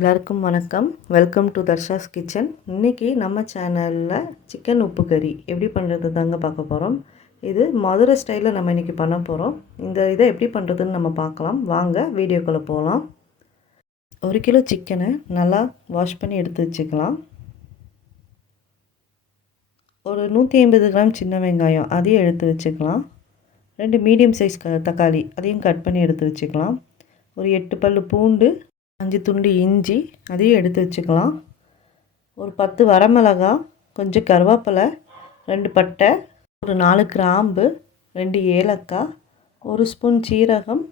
எல்லாருக்கும் வணக்கம். Welcome to Darsha's kitchen. இன்றைக்கி நம்ம சேனலில் சிக்கன் உப்பு கறி எப்படி பண்ணுறது தாங்க பார்க்க போகிறோம். இது மதுரை ஸ்டைலில் நம்ம இன்றைக்கி பண்ண போகிறோம். இந்த இதை எப்படி பண்ணுறதுன்னு நம்ம பார்க்கலாம். வாங்க வீடியோக்குள்ளே போகலாம். 1 கிலோ சிக்கனை நல்லா வாஷ் பண்ணி எடுத்து வச்சுக்கலாம். ஒரு 150 கிராம் சின்ன வெங்காயம் அதையும் எடுத்து வச்சுக்கலாம். 2 மீடியம் சைஸ் தக்காளி அதையும் கட் பண்ணி எடுத்து வச்சுக்கலாம். ஒரு 8 பல் பூண்டு, 5 துண்டு இஞ்சி அதையும் எடுத்து வச்சுக்கலாம். ஒரு 10 வரமிளகா, கொஞ்சம் கருவேப்பிலை, 2 பட்டை, ஒரு 4 கிராம்பு, 2 ஏலக்காய், 1 ஸ்பூன் சீரகம்,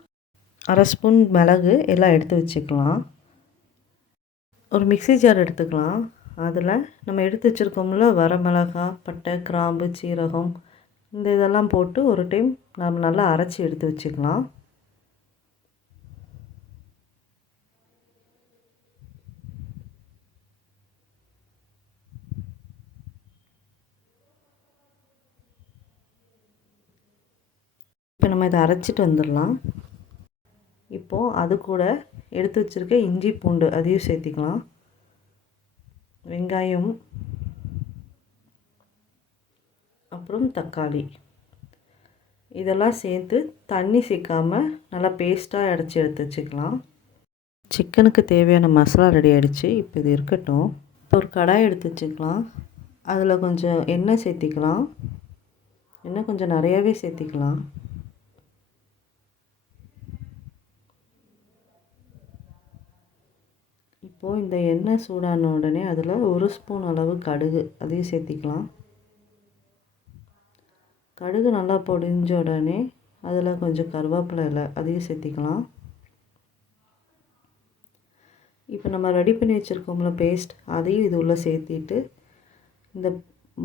1/2 ஸ்பூன் மிளகு எல்லாம் எடுத்து வச்சுக்கலாம். ஒரு மிக்ஸி ஜார் எடுத்துக்கலாம். அதில் நம்ம எடுத்து வச்சுருக்கோம்ல வரமிளகா, பட்டை, கிராம்பு, சீரகம் இந்த இதெல்லாம் போட்டு ஒரு டைம் நம்ம நல்லா அரைச்சி எடுத்து வச்சுக்கலாம். இப்போ நம்ம இதை அரைச்சிட்டு வந்துடலாம். இப்போது அது கூட எடுத்து வச்சுருக்க இஞ்சி பூண்டு அதையும் சேர்த்திக்கலாம். வெங்காயம், அப்புறம் தக்காளி இதெல்லாம் சேர்த்து தண்ணி சேர்க்காமல் நல்லா பேஸ்ட்டாக அரைச்சி எடுத்து வச்சுக்கலாம். சிக்கனுக்கு தேவையான மசாலா ரெடி ஆகிடுச்சு. இப்போ இது இருக்கட்டும். இப்போ ஒரு கடாய் எடுத்து வச்சுக்கலாம். அதில் கொஞ்சம் எண்ணெய் சேர்த்திக்கலாம். எண்ணெய் கொஞ்சம் நிறையாவே சேர்த்திக்கலாம். இப்போது இந்த எண்ணெய் சூடான உடனே அதில் 1 ஸ்பூன் அளவு கடுகு அதையும் சேர்த்திக்கலாம். கடுகு நல்லா பொடிஞ்ச உடனே அதில் கொஞ்சம் கருவேப்பிலை இலை அதையும் சேர்த்திக்கலாம். இப்போ நம்ம ரெடி பண்ணி வச்சுருக்கோம்ல பேஸ்ட் அதையும் இது உள்ளே சேர்த்திட்டு இந்த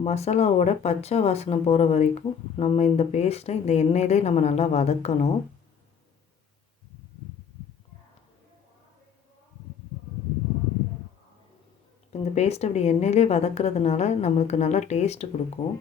மசாலாவோட பச்சை வாசனை போகிற வரைக்கும் நம்ம இந்த பேஸ்ட்டை இந்த எண்ணெயிலே நம்ம நல்லா வதக்கணும். இந்த பேஸ்ட் அப்படி எண்ணெயிலே வதக்கிறதுனால நம்மளுக்கு நல்லா டேஸ்ட்டு கொடுக்கும்.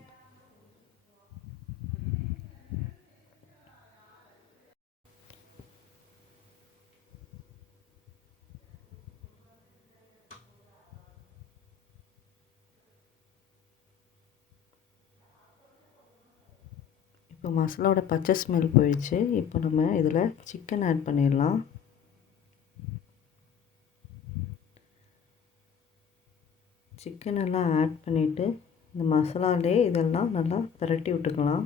இப்போ மசாலாவோட பச்சை ஸ்மெல் போயிடுச்சு. இப்போ நம்ம இதில் சிக்கன் ஆட் பண்ணிடலாம். சிக்கன் எல்லாம் ஆட் பண்ணிவிட்டு இந்த மசாலாலே இதெல்லாம் நல்லா பிரட்டி விட்டுக்கலாம்.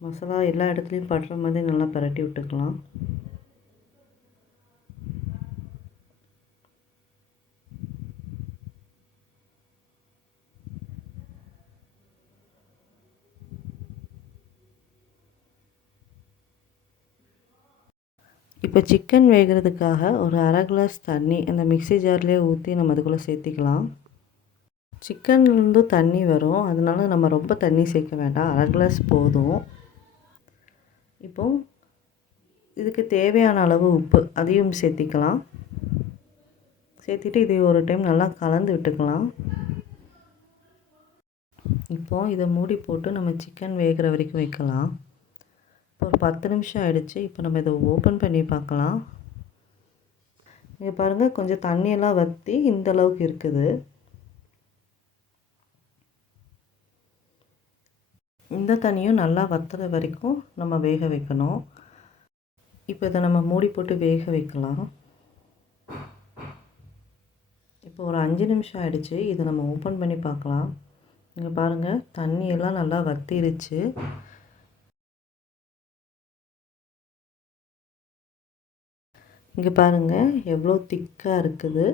மசாலா எல்லா இடத்துலையும் படுற மாதிரி நல்லா பிரட்டி விட்டுக்கலாம். இப்போ சிக்கன் வேகிறதுக்காக ஒரு 1/2 கிளாஸ் தண்ணி அந்த மிக்ஸி ஜார்லேயே ஊற்றி நம்ம அதுக்குள்ளே சேர்த்திக்கலாம். சிக்கன்லேருந்து தண்ணி வரும், அதனால நம்ம ரொம்ப தண்ணி சேர்க்க வேண்டாம். 1/2 கிளாஸ் போதும். இப்போது இதுக்கு தேவையான அளவு உப்பு அதையும் சேர்த்திக்கலாம். சேர்த்திட்டு இதை ஒரு டைம் நல்லா கலந்து விட்டுக்கலாம். இப்போது இதை மூடி போட்டு நம்ம சிக்கன் வேகிற வரைக்கும் வைக்கலாம். இப்போ ஒரு 10 நிமிஷம் ஆகிடுச்சு. இப்போ நம்ம இதை ஓப்பன் பண்ணி பார்க்கலாம். இங்கே பாருங்கள், கொஞ்சம் தண்ணியெல்லாம் வற்றி இந்த அளவுக்கு இருக்குது. இந்த தண்ணியும் நல்லா வற்றுற வரைக்கும் நம்ம வேக வைக்கணும். இப்போ இதை நம்ம மூடி போட்டு வேக வைக்கலாம். இப்போ ஒரு 5 நிமிஷம் ஆகிடுச்சு. இதை நம்ம ஓப்பன் பண்ணி பார்க்கலாம். இங்கே பாருங்கள், தண்ணியெல்லாம் நல்லா வற்றிருச்சு. இங்கே பாருங்கள் எவ்வளோ திக்காக இருக்குது.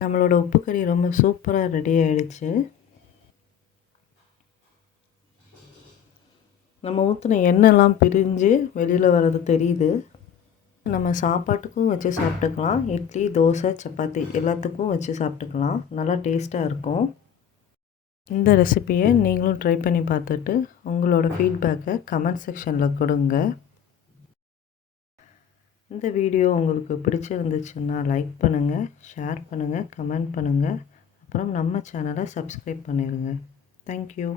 நம்மளோட உப்பு கறி ரொம்ப சூப்பராக ரெடி ஆகிடுச்சு. நம்ம ஊற்றின எண்ணெய்லாம் பிரிஞ்சு வெளியில் வர்றது தெரியுது. நம்ம சாப்பாட்டுக்கும் வச்சு சாப்பிட்டுக்கலாம். இட்லி, தோசை, சப்பாத்தி எல்லாத்துக்கும் வச்சு சாப்பிட்டுக்கலாம். நல்லா டேஸ்ட்டாக இருக்கும். இந்த ரெசிப்பியை நீங்களும் ட்ரை பண்ணி பார்த்துட்டு உங்களோட ஃபீட்பேக்கை கமெண்ட் செக்ஷனில் கொடுங்க. இந்த வீடியோ உங்களுக்கு பிடிச்சிருந்துச்சுன்னா லைக் பண்ணுங்கள், ஷேர் பண்ணுங்கள், கமெண்ட் பண்ணுங்கள். அப்புறம் நம்ம சேனலை சப்ஸ்கிரைப் பண்ணிடுங்க. தேங்க்யூ.